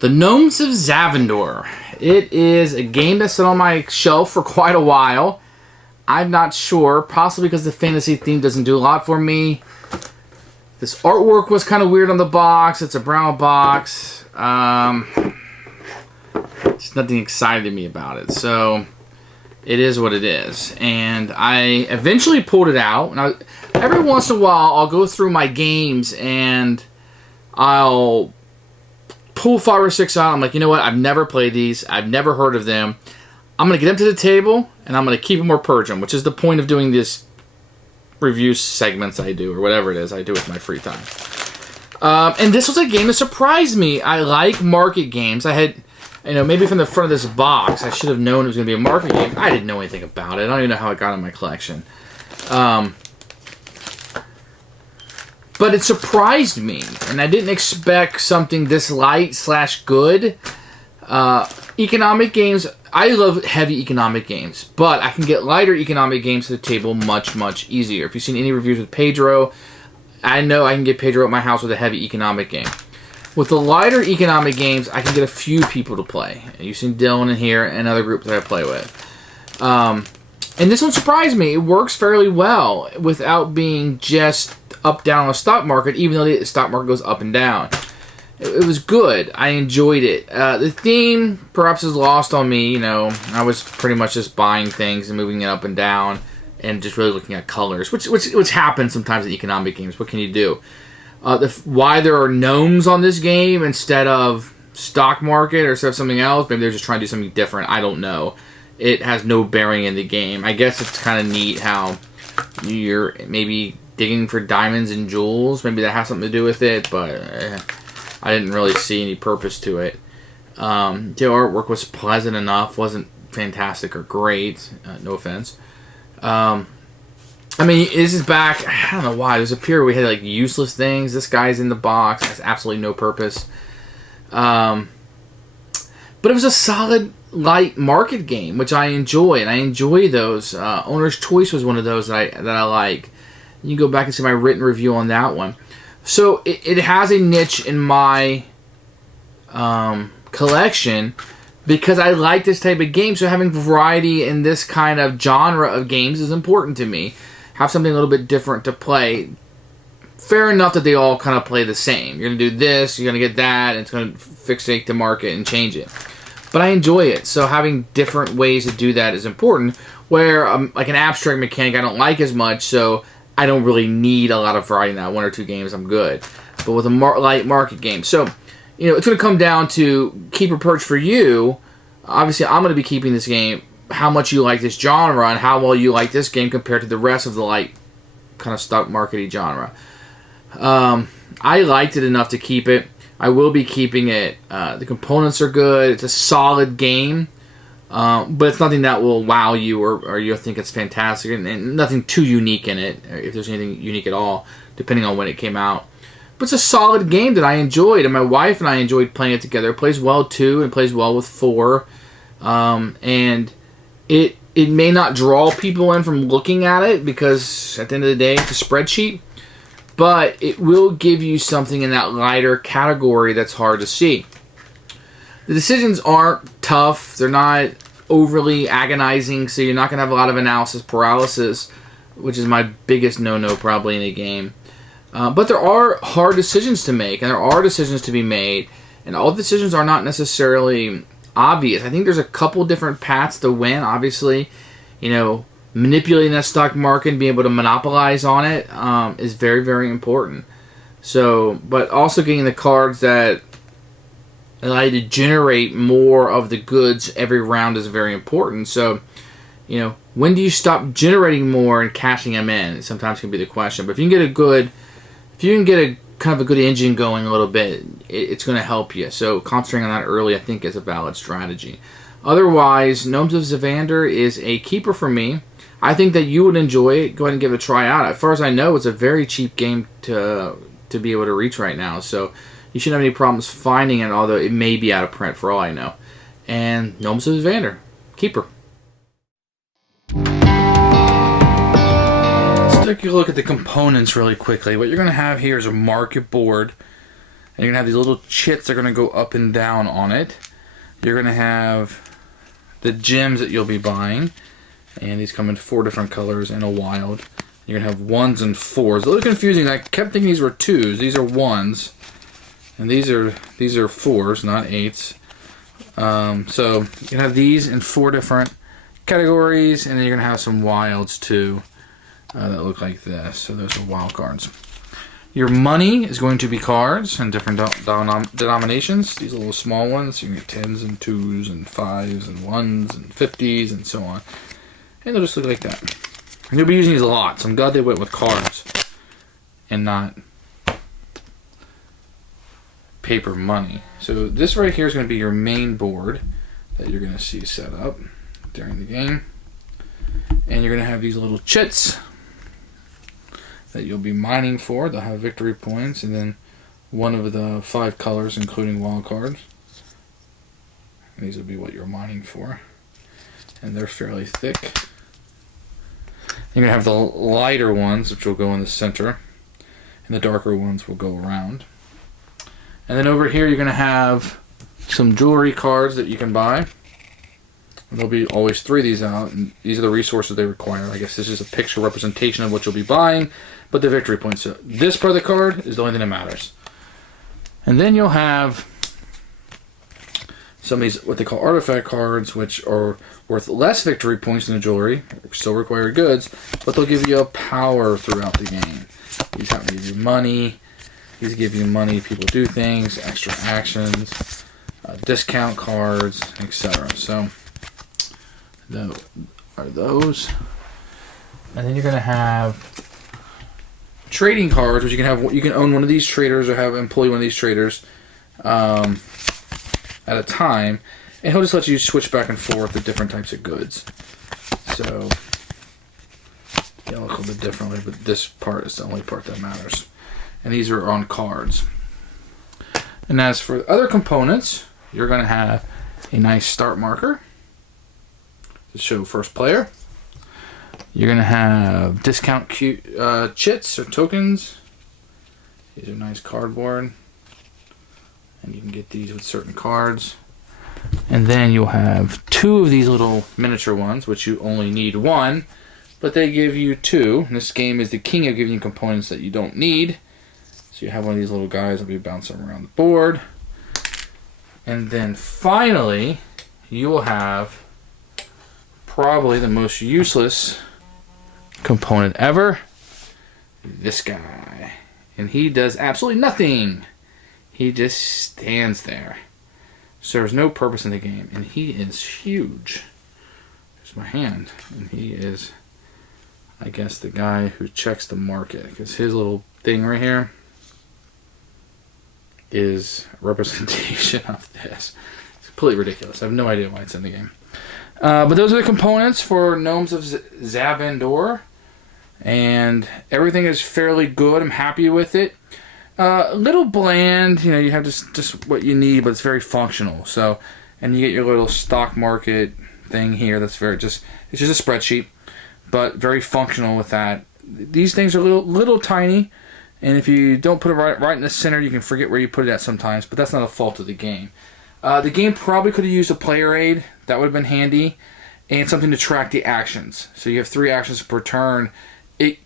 The Gnomes of Zandavor. It is a game that's been on my shelf for quite a while. I'm not sure, possibly because the fantasy theme doesn't do a lot for me. This artwork was kind of weird on the box. It's a brown box. Just nothing excited me about it. So it is what it is. And I eventually pulled it out. And every once in a while, I'll go through my games and I'll pull 5 or 6 out. I'm like, you know what? I've never played these. I've never heard of them. I'm going to get them to the table, and I'm going to keep them or purge them, which is the point of doing this review segments I do, or whatever it is I do with my free time. And this was a game that surprised me. I like market games. I had, maybe from the front of this box, I should have known it was going to be a market game. I didn't know anything about it. I don't even know how it got in my collection. But it surprised me, and I didn't expect something this light/good. Economic games, I love heavy economic games, but I can get lighter economic games to the table much, much easier. If you've seen any reviews with Pedro, I know I can get Pedro at my house with a heavy economic game. With the lighter economic games, I can get a few people to play. You've seen Dylan in here and other groups that I play with. And this one surprised me. It works fairly well without being just up, down on the stock market, even though the stock market goes up and down. It was good. I enjoyed it. The theme perhaps is lost on me. I was pretty much just buying things and moving it up and down and just really looking at colors, which happens sometimes in economic games. What can you do? Why there are gnomes on this game instead of stock market or instead of something else, maybe they're just trying to do something different. I don't know. It has no bearing in the game. I guess it's kind of neat how you're maybe digging for diamonds and jewels. Maybe that has something to do with it, but I didn't really see any purpose to it. The artwork was pleasant enough. Wasn't fantastic or great. No offense. This is back. I don't know why. There's a period where we had useless things. This guy's in the box. Has absolutely no purpose. But it was a solid light market game, which I enjoy, and I enjoy those. Owner's Choice was one of those that I like. You can go back and see my written review on that one. So it has a niche in my collection because I like this type of game. So having variety in this kind of genre of games is important to me. Have something a little bit different to play. Fair enough that they all kind of play the same. You're going to do this, you're going to get that, and it's going to fixate the market and change it. But I enjoy it. So having different ways to do that is important. Where like an abstract mechanic I don't like as much, so I don't really need a lot of variety in that. 1 or 2 games, I'm good. But with a light market game. So, it's going to come down to keep or purge for you. Obviously, I'm going to be keeping this game. How much you like this genre and how well you like this game compared to the rest of the light kind of stock market-y genre. I liked it enough to keep it. I will be keeping it. The components are good. It's a solid game. But it's nothing that will wow you or you'll think it's fantastic, and nothing too unique in it, if there's anything unique at all, depending on when it came out. But it's a solid game that I enjoyed, and my wife and I enjoyed playing it together. It plays well 2 and plays well with 4. And it may not draw people in from looking at it because at the end of the day it's a spreadsheet, but it will give you something in that lighter category that's hard to see. The decisions aren't tough. They're not overly agonizing, so you're not going to have a lot of analysis paralysis, which is my biggest no-no probably in a game. But there are hard decisions to make, and there are decisions to be made, and all decisions are not necessarily obvious. I think there's a couple different paths to win. Obviously, manipulating that stock market and being able to monopolize on it is very, very important. So, but also getting the cards that allow you to generate more of the goods every round is very important. So, when do you stop generating more and cashing them in? It sometimes can be the question. But if you can get a kind of a good engine going a little bit, it's going to help you. So concentrating on that early, I think, is a valid strategy. Otherwise, Gnomes of Zandavor is a keeper for me. I think that you would enjoy it. Go ahead and give it a try out. As far as I know, it's a very cheap game to be able to reach right now. So you shouldn't have any problems finding it, although it may be out of print for all I know. And Gnomes of Zandavor, keeper. Let's take a look at the components really quickly. What you're going to have here is a market board. And you're going to have these little chits that are going to go up and down on it. You're going to have the gems that you'll be buying. And these come in 4 different colors and a wild. You're going to have 1s and 4s. It's a little confusing. I kept thinking these were 2s. These are 1s. And these are 4s, not 8s. So you're going to have these in 4 different categories. And then you're going to have some wilds too that look like this. So those are wild cards. Your money is going to be cards in different denominations. These little small ones. You can get 10s and 2s and 5s and 1s and 50s and so on. And they'll just look like that. And you'll be using these a lot, so I'm glad they went with cards and not paper money. So this right here is going to be your main board that you're going to see set up during the game. And you're going to have these little chits that you'll be mining for. They'll have victory points, and then one of the 5 colors, including wild cards. And these will be what you're mining for. And they're fairly thick. You're going to have the lighter ones, which will go in the center, and the darker ones will go around. And then over here, you're going to have some jewelry cards that you can buy. And there'll be always 3 of these out, and these are the resources they require. I guess this is a picture representation of what you'll be buying, but the victory points. So this part of the card is the only thing that matters. And then you'll have some of these, what they call artifact cards, which are worth less victory points than the jewelry, still require goods, but they'll give you a power throughout the game. These happen to give you money. These give you money, people do things, extra actions, discount cards, etc. So those are those. And then you're going to have trading cards, which you can have. You can own one of these traders or employ one of these traders at a time, and he'll just let you switch back and forth with different types of goods. So they all look a little bit differently, but this part is the only part that matters. And these are on cards. And as for other components, you're going to have a nice start marker to show first player. You're going to have discount chits or tokens. These are nice cardboard. And you can get these with certain cards. And then you'll have 2 of these little miniature ones, which you only need 1, but they give you 2. And this game is the king of giving you components that you don't need. So you have one of these little guys that will be bouncing around the board. And then finally, you will have probably the most useless component ever. This guy. And he does absolutely nothing. He just stands there. Serves no purpose in the game. And he is huge. There's my hand. And he is, I guess, the guy who checks the market. Because his little thing right here is a representation of this. It's completely ridiculous. I have no idea why it's in the game. But those are the components for Gnomes of Zandavor. And everything is fairly good. I'm happy with it. A little bland, you know, you have just what you need, but it's very functional. So, and you get your little stock market thing here. That's it's just a spreadsheet, but very functional with that. These things are little tiny, and if you don't put it right in the center, you can forget where you put it at sometimes. But that's not a fault of the game. The game probably could have used a player aid. That would have been handy, and something to track the actions. So you have 3 actions per turn.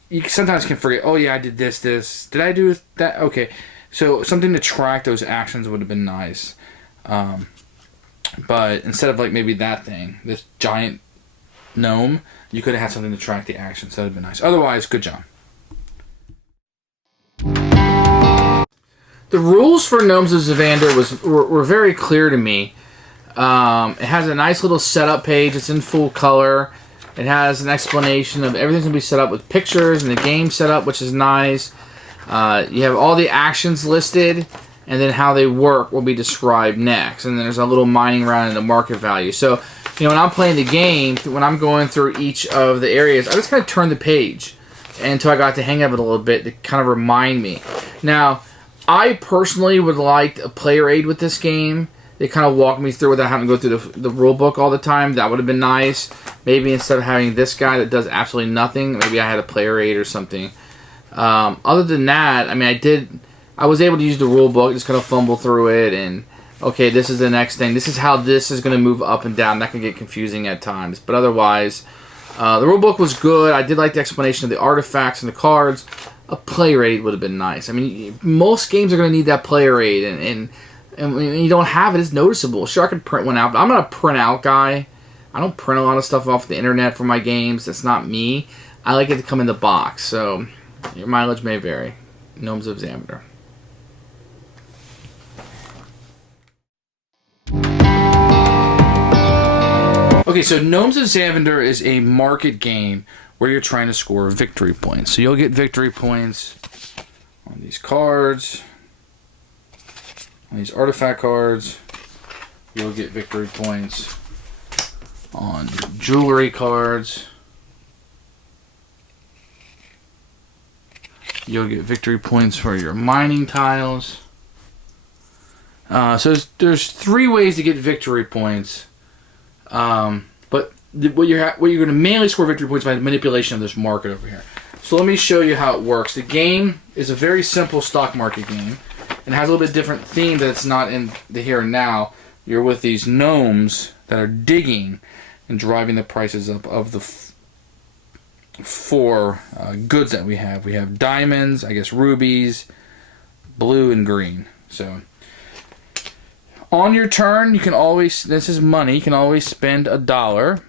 You sometimes can forget, oh yeah, I did this. Did I do that? Okay. So something to track those actions would have been nice. But instead of like maybe that thing, this giant gnome, you could have had something to track the actions. That would have been nice. Otherwise, good job. The rules for Gnomes of Zandavor were very clear to me. It has a nice little setup page. It's in full color. It has an explanation of everything's going to be set up with pictures and the game setup, which is nice. You have all the actions listed, and then how they work will be described next. And then there's a little mining around in the market value. So, you know, when I'm playing the game, when I'm going through each of the areas, I just kind of turn the page until I got the hang of it a little bit to kind of remind me. Now, I personally would like a player aid with this game. They kind of walk me through without having to go through the rule book all the time. That would have been nice. Maybe instead of having this guy that does absolutely nothing, maybe I had a player aid or something. Other than that, I mean, I did I was able to use the rule book, just kind of fumble through it, and okay, this is the next thing. This is how this is going to move up and down. That can get confusing at times, but otherwise, the rule book was good. I did like the explanation of the artifacts and the cards. A player aid would have been nice. I mean, most games are going to need that player aid, and when you don't have it, it's noticeable. Sure, I could print one out, but I'm not a print out guy. I don't print a lot of stuff off the internet for my games. That's not me. I like it to come in the box, so your mileage may vary. Gnomes of Zandavor. Okay, so Gnomes of Zandavor is a market game where you're trying to score victory points. So you'll get victory points on these cards, on these artifact cards. You'll get victory points on jewelry cards. You'll get victory points for your mining tiles. So there's 3 ways to get victory points. But what you're going to mainly score victory points by the manipulation of this market over here. So let me show you how it works. The game is a very simple stock market game, and has a little bit different theme that it's not in the here and now. You're with these gnomes that are digging and driving the prices up of the 4 goods that we have. We have diamonds, I guess rubies, blue, and green. So on your turn, you can always, this is money, you can always spend $1.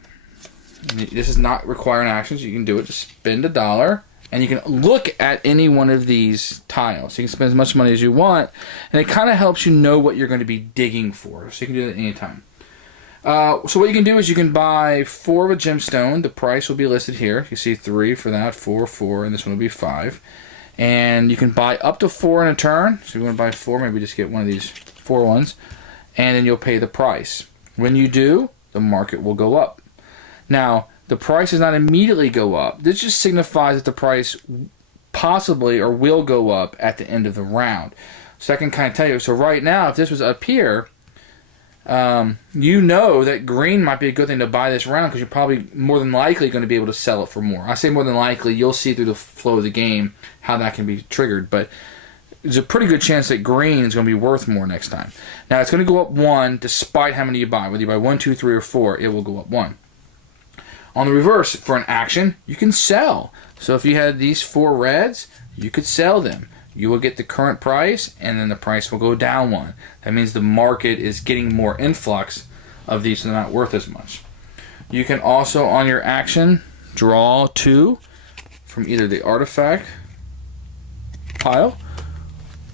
This is not requiring actions. You can do it, just spend $1. And you can look at any one of these tiles. You can spend as much money as you want. And it kind of helps you know what you're going to be digging for. So you can do that at any time. So what you can do is you can buy 4 of a gemstone. The price will be listed here. You see 3 for that, 4, 4, and this one will be 5. And you can buy up to 4 in a turn. So if you want to buy 4, maybe just get one of these 4 ones. And then you'll pay the price. When you do, the market will go up. Now, the price does not immediately go up. This just signifies that the price possibly or will go up at the end of the round. So I can kind of tell you. So right now, if this was up here, you know that green might be a good thing to buy this round because you're probably more than likely going to be able to sell it for more. I say more than likely. You'll see through the flow of the game how that can be triggered. But there's a pretty good chance that green is going to be worth more next time. Now, it's going to go up 1 despite how many you buy. Whether you buy 1, 2, 3, or 4, it will go up 1. On the reverse, for an action, you can sell. So if you had these 4 reds, you could sell them. You will get the current price, and then the price will go down 1. That means the market is getting more influx of these, so they're not worth as much. You can also, on your action, draw 2 from either the artifact pile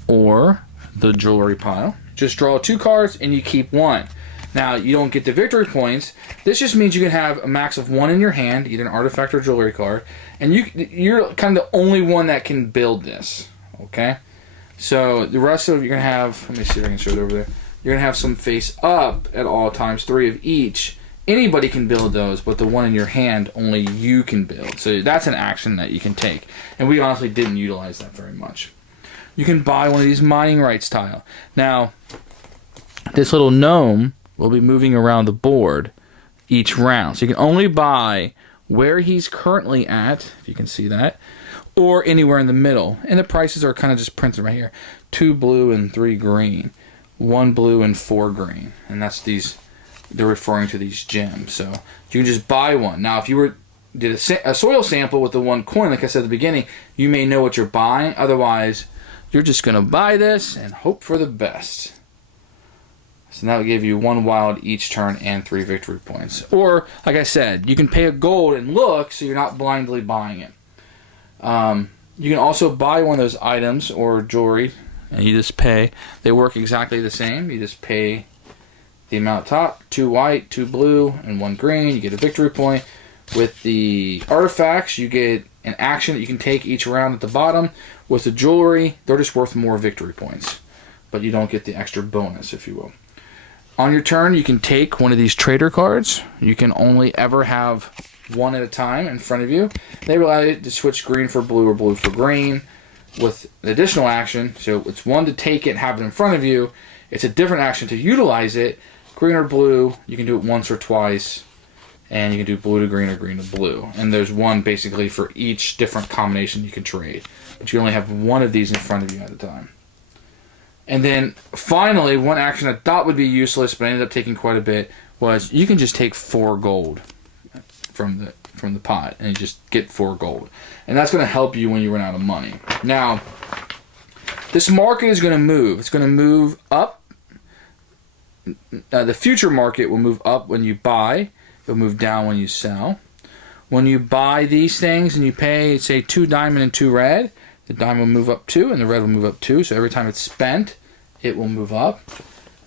or the jewelry pile. Just draw 2 cards, and you keep 1. Now, you don't get the victory points. This just means you can have a max of 1 in your hand, either an artifact or jewelry card, and you're kind of the only one that can build this, okay? So the rest of it, you're going to have, let me see if I can show it over there. You're going to have some face up at all times, 3 of each. Anybody can build those, but the one in your hand, only you can build. So that's an action that you can take, and we honestly didn't utilize that very much. You can buy one of these mining rights tile. Now, this little gnome will be moving around the board each round. So you can only buy where he's currently at, if you can see that, or anywhere in the middle. And the prices are kind of just printed right here. 2 blue and 3 green. 1 blue and 4 green. And that's these, they're referring to these gems. So you can just buy one. Now, if you did a soil sample with the 1 coin, like I said at the beginning, you may know what you're buying. Otherwise, you're just going to buy this and hope for the best. So that will give you 1 wild each turn and 3 victory points. Or, like I said, you can pay a gold and look so you're not blindly buying it. You can also buy one of those items or jewelry and you just pay. They work exactly the same. You just pay the amount top, 2 white, 2 blue, and 1 green. You get a victory point. With the artifacts, you get an action that you can take each round at the bottom. With the jewelry, they're just worth more victory points. But you don't get the extra bonus, if you will. On your turn, you can take one of these trader cards. You can only ever have 1 at a time in front of you. They allow you to switch green for blue or blue for green with an additional action. So it's 1 to take it and have it in front of you. It's a different action to utilize it. Green or blue, you can do it once or twice. And you can do blue to green or green to blue. And there's 1 basically for each different combination you can trade. But you only have 1 of these in front of you at a time. And then finally, one action I thought would be useless, but I ended up taking quite a bit, was you can just take 4 gold from the pot and just get 4 gold. And that's going to help you when you run out of money. Now, this market is going to move. It's going to move up. The future market will move up when you buy. It'll move down when you sell. When you buy these things and you pay, say, 2 diamond and 2 red, the diamond will move up 2 and the red will move up 2. So every time it's spent, it will move up.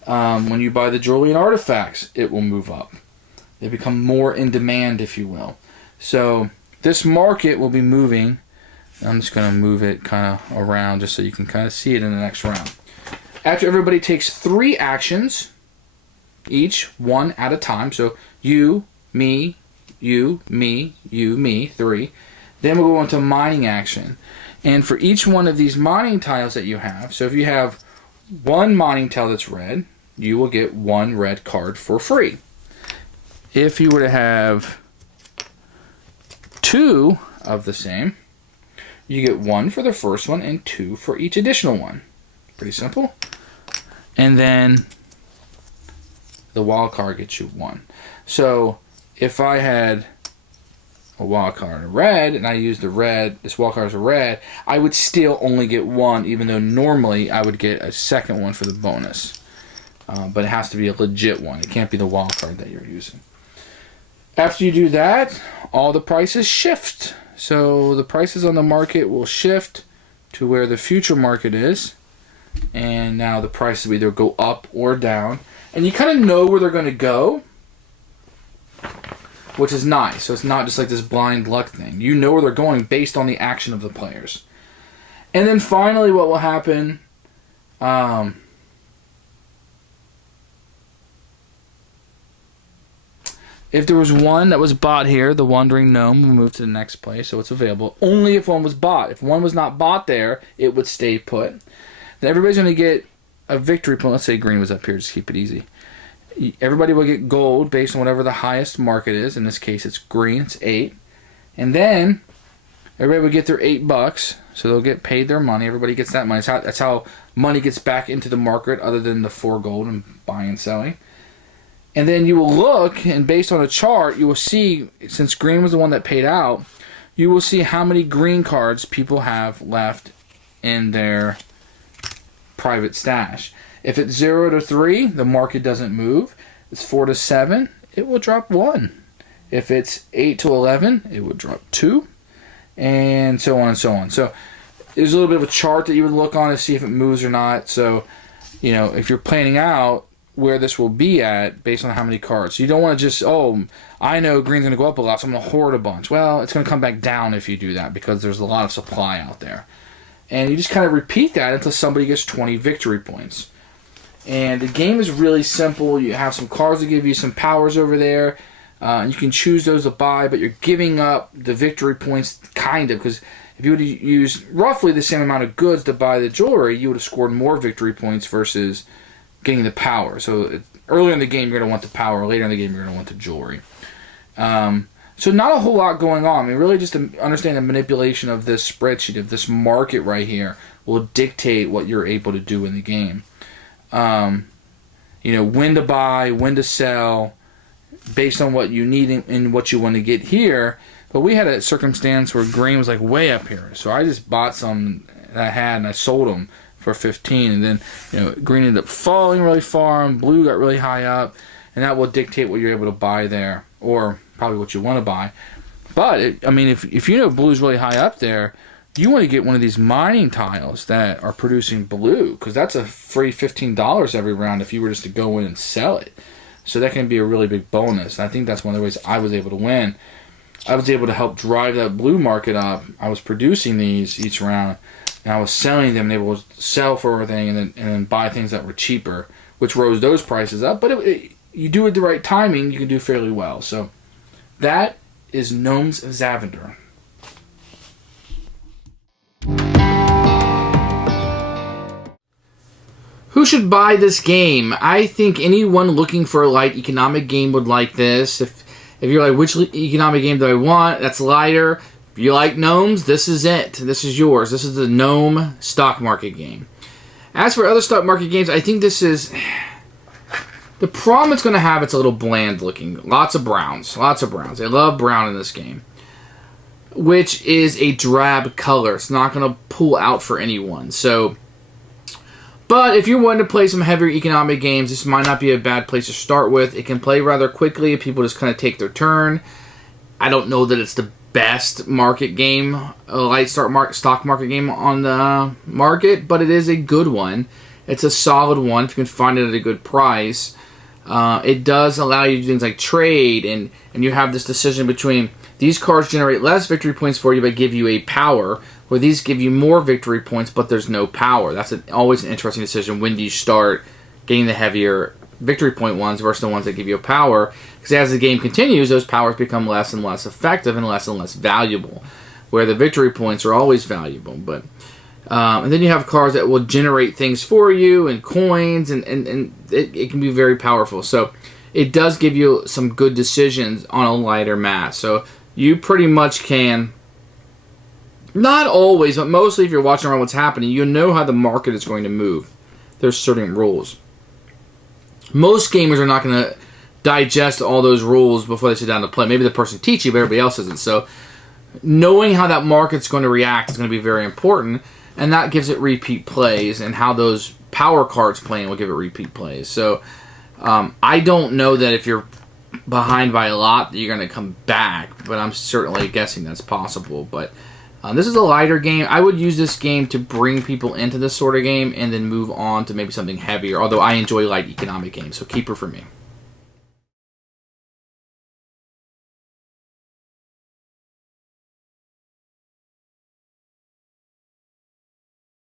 When you buy the jewelry and artifacts, it will move up. They become more in demand, if you will. So this market will be moving. I'm just going to move it kind of around just so you can kind of see it in the next round. After everybody takes 3 actions, each, 1 at a time. So you, me, 3. Then we'll go into mining action. And for each one of these mining tiles that you have, so if you have 1 mining tile that's red, you will get 1 red card for free. If you were to have 2 of the same, you get 1 for the first one and 2 for each additional one. Pretty simple. And then the wild card gets you 1. So if I had a wild card in red and I used the red, this wild card is a red, I would still only get 1, even though normally I would get a second one for the bonus. But it has to be a legit one. It can't be the wild card that you're using. After you do that, all the prices shift. So the prices on the market will shift to where the future market is. And now the prices will either go up or down. And you kind of know where they're going to go, which is nice. So it's not just like this blind luck thing. You know where they're going based on the action of the players. And then finally what will happen, if there was one that was bought here, the Wandering Gnome will move to the next place, so it's available. Only if one was bought. If one was not bought there, it would stay put. Then everybody's going to get a victory point. Let's say green was up here, just keep it easy. Everybody will get gold based on whatever the highest market is. In this case, it's green. It's 8. And then everybody will get their $8, so they'll get paid their money. Everybody gets that money. That's how money gets back into the market, other than the 4 gold and buying and selling. And then you will look, and based on a chart, you will see, since green was the one that paid out, you will see how many green cards people have left in their private stash. If it's 0 to 3, the market doesn't move. It's 4 to 7, it will drop 1. If it's 8 to 11, it would drop 2, and so on and so on. So there's a little bit of a chart that you would look on to see if it moves or not. So, you know, if you're planning out where this will be at based on how many cards. So you don't want to just, I know green's going to go up a lot, so I'm going to hoard a bunch. Well, it's going to come back down if you do that because there's a lot of supply out there. And you just kind of repeat that until somebody gets 20 victory points. And the game is really simple. You have some cards that give you some powers over there. You can choose those to buy, but you're giving up the victory points, kind of, because if you would have used roughly the same amount of goods to buy the jewelry, you would have scored more victory points versus getting the power. So earlier in the game, you're going to want the power. Later in the game, you're going to want the jewelry. So not a whole lot going on. I mean, really just to understand the manipulation of this spreadsheet, of this market right here, will dictate what you're able to do in the game. You know, when to buy, when to sell, based on what you need and what you want to get here. But we had a circumstance where green was like way up here. So I just bought some that I had and I sold them for 15, and then, you know, green ended up falling really far and blue got really high up, and that will dictate what you're able to buy there, or probably what you want to buy. But I mean, if you know blue's really high up there, you want to get one of these mining tiles that are producing blue, because that's a free $15 every round if you were just to go in and sell it. So that can be a really big bonus. And I think that's one of the ways I was able to win. I was able to help drive that blue market up. I was producing these each round, and I was selling them and able to sell for everything, and then buy things that were cheaper, which rose those prices up. But you do it the right timing, you can do fairly well. So that is Gnomes Zandavor. Who should buy this game? I think anyone looking for a light economic game would like this. If you're like, which economic game do I want? That's lighter. If you like gnomes, this is it. This is yours. This is the gnome stock market game. As for other stock market games, I think this is... The problem it's going to have, it's a little bland looking. Lots of browns. Lots of browns. I love brown in this game. Which is a drab color. It's not going to pull out for anyone. So, but if you're wanting to play some heavier economic games, this might not be a bad place to start with. It can play rather quickly if people just kind of take their turn. I don't know that it's the best market game, a light stock market game on the market, but it is a good one. It's a solid one if you can find it at a good price. It does allow you to do things like trade, and you have this decision between these cards generate less victory points for you but give you a power, where these give you more victory points but there's no power. That's always an interesting decision. When do you start getting the heavier victory point ones versus the ones that give you a power? Because as the game continues, those powers become less and less effective and less valuable, where the victory points are always valuable. But and then you have cards that will generate things for you and coins, and it can be very powerful. So it does give you some good decisions on a lighter mass. So you pretty much can, not always, but mostly if you're watching around what's happening, you know how the market is going to move. There's certain rules. Most gamers are not going to digest all those rules before they sit down to play. Maybe the person teaching, but everybody else isn't. So knowing how that market's going to react is going to be very important, and that gives it repeat plays, and how those power cards playing will give it repeat plays. So I don't know that if you're behind by a lot that you're going to come back, but I'm certainly guessing that's possible. But this is a lighter game. I would use this game to bring people into this sort of game and then move on to maybe something heavier, although I enjoy light economic games, so keeper for me.